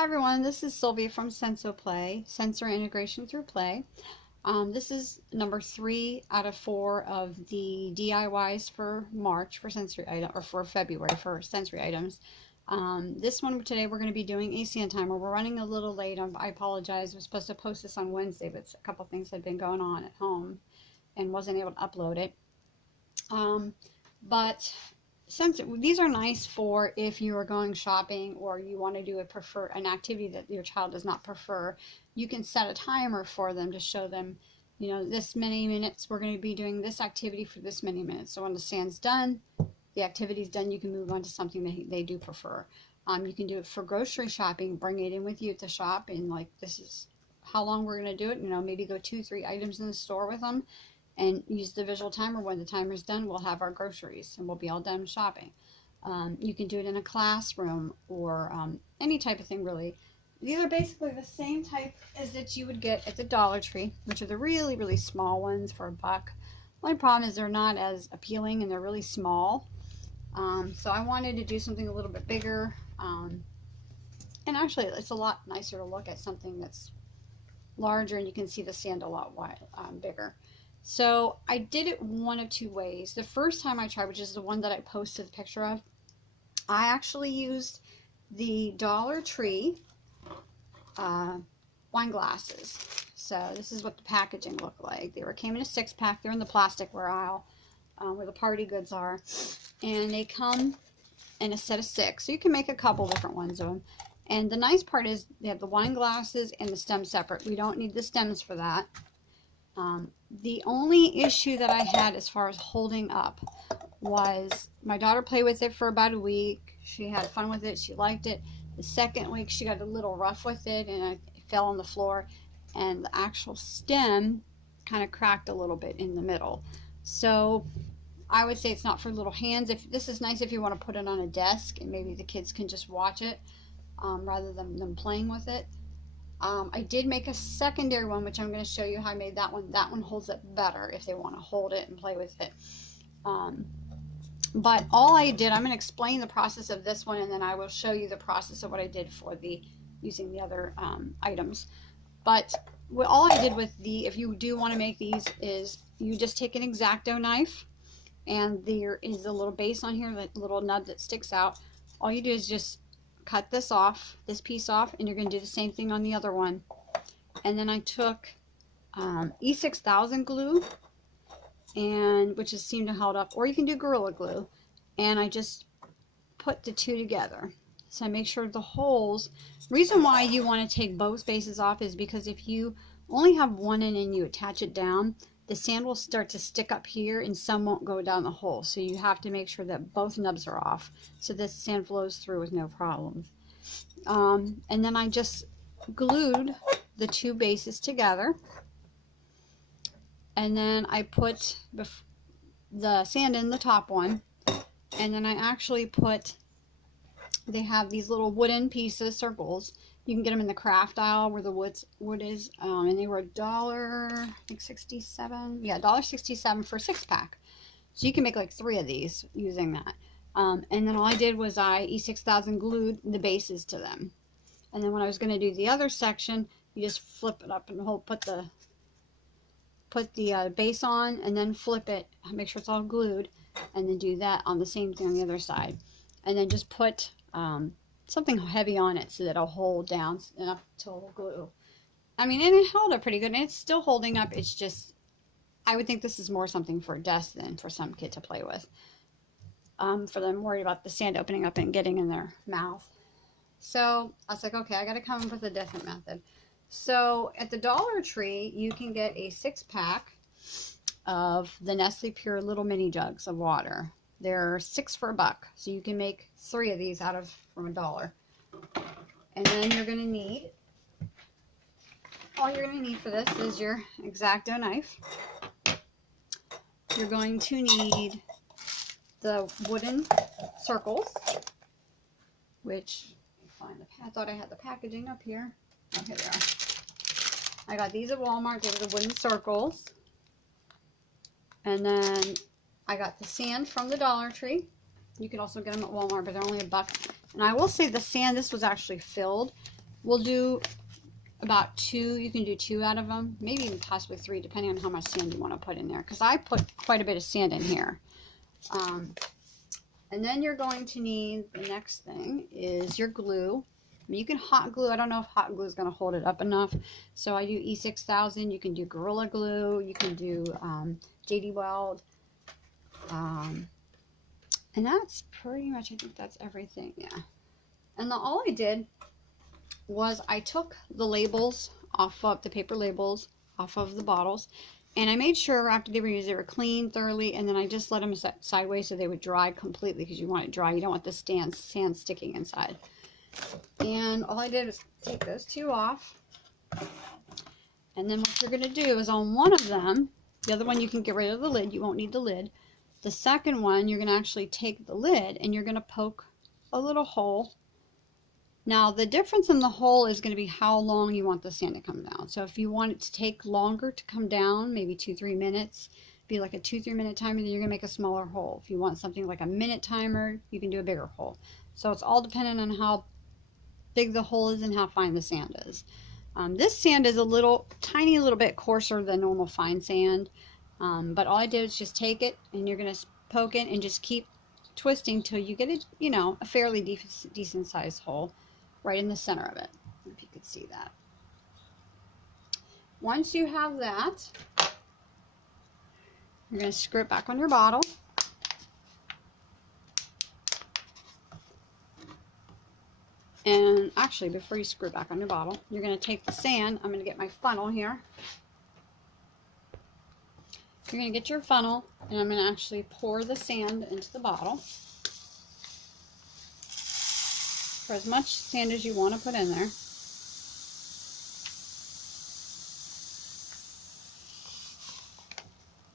Hi everyone, this is Sylvia from SensoPlay, Sensor Integration Through Play. This is number 3 out of 4 of the DIYs for March for sensory item, or for February for sensory items. This one today we're going to be doing a sand timer. We're running a little late. I apologize. I was supposed to post this on Wednesday, but a couple things had been going on at home and wasn't able to upload it. But since these are nice for if you are going shopping or you want to do an activity that your child does not prefer, you can set a timer for them to show them, you know, this many minutes we're going to be doing this activity for this many minutes. So when the sand's done, the activity's done, you can move on to something that they do prefer. You can do it for grocery shopping, bring it in with you at the shop, and like, this is how long we're going to do it. You know, maybe go 2-3 items in the store with them and use the visual timer. When the timer's done, we'll have our groceries and we'll be all done shopping. You can do it in a classroom or any type of thing, really. These are basically the same type as that you would get at the Dollar Tree, which are the really, really small ones for $1. My problem is they're not as appealing and they're really small. So I wanted to do something a little bit bigger. And actually, it's a lot nicer to look at something that's larger and you can see the sand a lot bigger. So I did it one of 2 ways. The first time I tried, which is the one that I posted the picture of, I actually used the Dollar Tree wine glasses. So this is what the packaging looked like. They came in a 6-pack. They're in the plasticware aisle where the party goods are. And they come in a set of 6. So you can make a couple different ones of them. And the nice part is they have the wine glasses and the stem separate. We don't need the stems for that. The only issue that I had as far as holding up was my daughter played with it for about a week. She had fun with it. She liked it. The second week she got a little rough with it and it fell on the floor, and the actual stem kind of cracked a little bit in the middle. So I would say it's not for little hands. If this is nice if you want to put it on a desk and maybe the kids can just watch it rather than them playing with it. I did make a secondary one, which I'm going to show you how I made that one. That one holds up better if they want to hold it and play with it. But all I did, I'm going to explain the process of this one, and then I will show you the process of what I did for using the other items. But all I did with if you do want to make these, is you just take an X-Acto knife, and there is a little base on here, that little nub that sticks out. All you do is just cut this piece off, and you're going to do the same thing on the other one. And then I took E6000 glue, which is seemed to hold up, or you can do Gorilla Glue, and I just put the 2 together. So I make sure the holes, reason why you want to take both bases off is because if you only have one in and you attach it down, the sand will start to stick up here and some won't go down the hole. So you have to make sure that both nubs are off so this sand flows through with no problem. And then I just glued the 2 bases together, and then I put the sand in the top one, and then I actually they have these little wooden pieces, circles. You can get them in the craft aisle where the wood is, and they were $1.67. Yeah, $1.67 for a 6-pack. So you can make like 3 of these using that. And then all I did was I E6000 glued the bases to them. And then when I was going to do the other section, you just flip it up and put the base on, and then flip it, make sure it's all glued, and then do that on the same thing on the other side. And then just put something heavy on it so that it'll hold down enough to glue. I mean, and it held up pretty good, and it's still holding up. It's just, I would think this is more something for a desk than for some kid to play with. For them worried about the sand opening up and getting in their mouth. So I was like, okay, I got to come up with a different method. So at the Dollar Tree, you can get a 6-pack of the Nestle Pure little mini jugs of water. They're 6 for $1, so you can make 3 of these from $1. And then you're going to need, all you're going to need for this is your X-Acto knife. You're going to need the wooden circles, which, I thought I had the packaging up here. Oh, here they are. I got these at Walmart. They were the wooden circles. And then I got the sand from the Dollar Tree. You can also get them at Walmart, but they're only $1. And I will say the sand, this was actually filled. We'll do about 2. You can do 2 out of them, maybe even possibly 3, depending on how much sand you want to put in there, because I put quite a bit of sand in here. And then you're going to need, the next thing is your glue. I mean, you can hot glue. I don't know if hot glue is going to hold it up enough, so I do E6000. You can do Gorilla Glue. You can do JD Weld. And that's pretty much, I think that's everything, yeah. And all I did was I took the labels off of the paper labels off of the bottles, and I made sure after they were used they were clean thoroughly, and then I just let them set sideways so they would dry completely, because you want it dry. You don't want the sand sticking inside. And all I did was take those 2 off, and then what you're going to do is on one of them, the other one you can get rid of the lid, you won't need the lid. The second one, you're going to actually take the lid and you're going to poke a little hole. Now the difference in the hole is going to be how long you want the sand to come down. So if you want it to take longer to come down, maybe 2-3 minutes, be like a 2-3 minute timer, then you're going to make a smaller hole. If you want something like a minute timer, you can do a bigger hole. So it's all dependent on how big the hole is and how fine the sand is. This sand is a tiny little bit coarser than normal fine sand, but all I did is just take it and you're going to poke it and just keep twisting till you get it, a fairly decent sized hole right in the center of it, if you could see that. Once you have that, you're going to screw it back on your bottle. And actually, before you screw it back on your bottle, you're going to take the sand. I'm going to get my funnel here. You're going to get your funnel, and I'm going to actually pour the sand into the bottle. For as much sand as you want to put in there.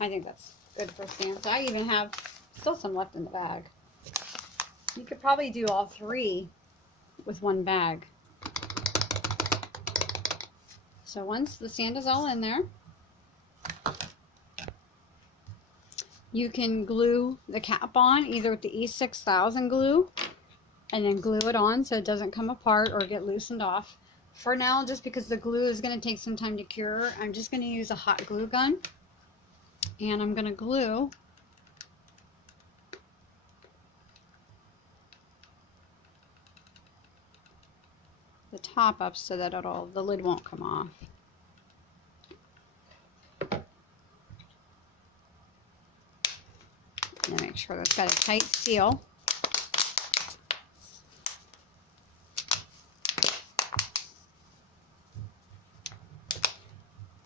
I think that's good for sand. So I even have still some left in the bag. You could probably do all 3 with 1 bag. So once the sand is all in there, you can glue the cap on either with the E6000 glue and then glue it on so it doesn't come apart or get loosened off. For now, just because the glue is going to take some time to cure, I'm just going to use a hot glue gun, and I'm going to glue the top up so that the lid won't come off. And make sure that's got a tight seal.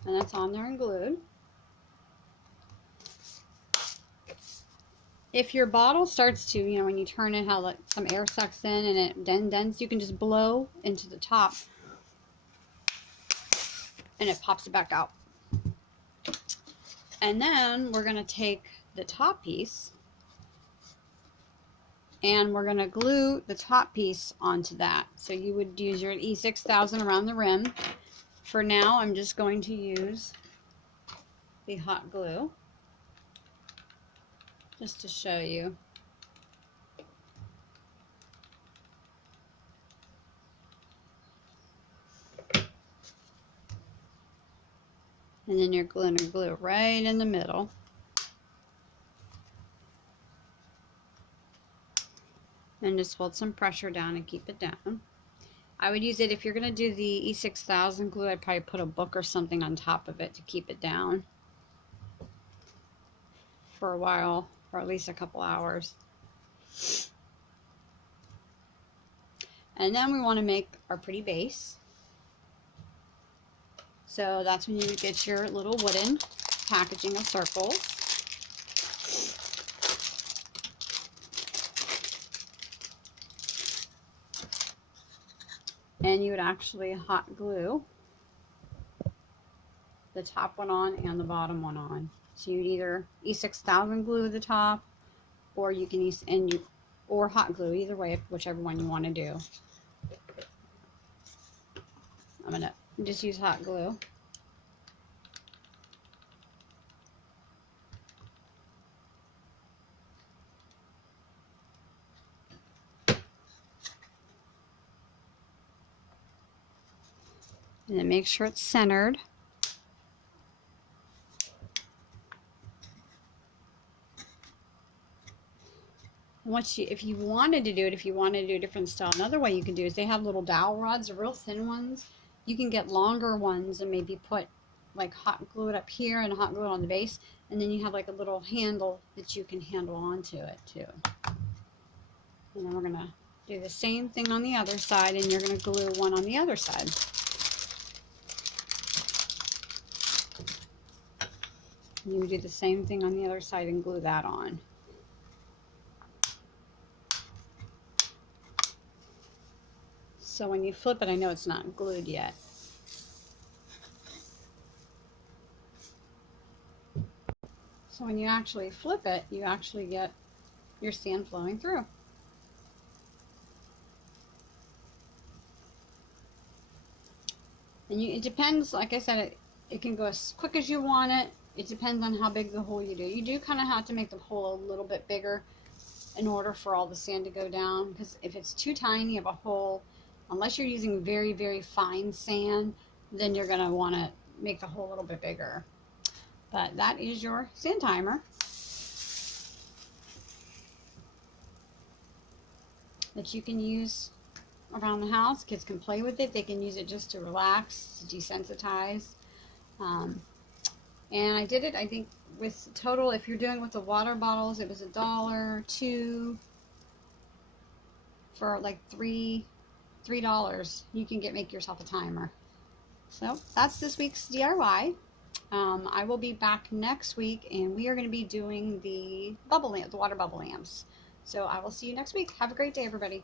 And that's on there and glued. If your bottle starts to, when you turn it, how some air sucks in and it dents, you can just blow into the top and it pops it back out. And then we're going to take the top piece and we're going to glue the top piece onto that. So you would use your E6000 around the rim. For now, I'm just going to use the hot glue just to show you. And then you're going to glue right in the middle. And just hold some pressure down and keep it down. I would use it if you're going to do the E6000 glue. I'd probably put a book or something on top of it to keep it down for a while, or at least a couple hours. And then we want to make our pretty base. So that's when you would get your little wooden packaging of circles. And you would actually hot glue the top one on and the bottom one on. So you'd either E6000 glue the top, or you can use or hot glue, either way, whichever one you want to do. I'm gonna just use hot glue. And then make sure it's centered. If you wanted to do it, if you wanted to do a different style, another way you can do is they have little dowel rods, the real thin ones. You can get longer ones and maybe put like hot glue it up here and hot glue it on the base, and then you have like a little handle that you can handle onto it too. And then we're gonna do the same thing on the other side, and you're gonna glue one on the other side. And you do the same thing on the other side and glue that on. So when you flip it, I know it's not glued yet. So when you actually flip it, you actually get your sand flowing through. And it depends, like I said, it can go as quick as you want it. It depends on how big the hole you do. You do kind of have to make the hole a little bit bigger in order for all the sand to go down, because if it's too tiny of a hole, unless you're using very, very fine sand, then you're going to want to make the hole a little bit bigger. But that is your sand timer that you can use around the house. Kids can play with it. They can use it just to relax, to desensitize. And I did it, I think, with total, if you're doing with the water bottles, it was $1, $2, for like $3. You can make yourself a timer. So that's this week's DIY. I will be back next week, and we are going to be doing the water bubble lamps. So I will see you next week. Have a great day, everybody.